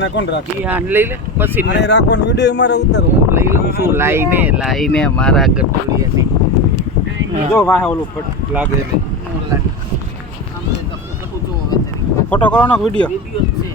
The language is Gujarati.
આને કોણ રાખે? ઈ આને લઈ લે પછી આને રાખવાનો વિડિયો મારે ઉતારવો. લઈ લઉં છું લાઈને મારા ગટોડિયાની જો વાહે ઓલું ફટ લાગે નહીં. ફોટો કરવાનો વિડિયો વિડિયો છે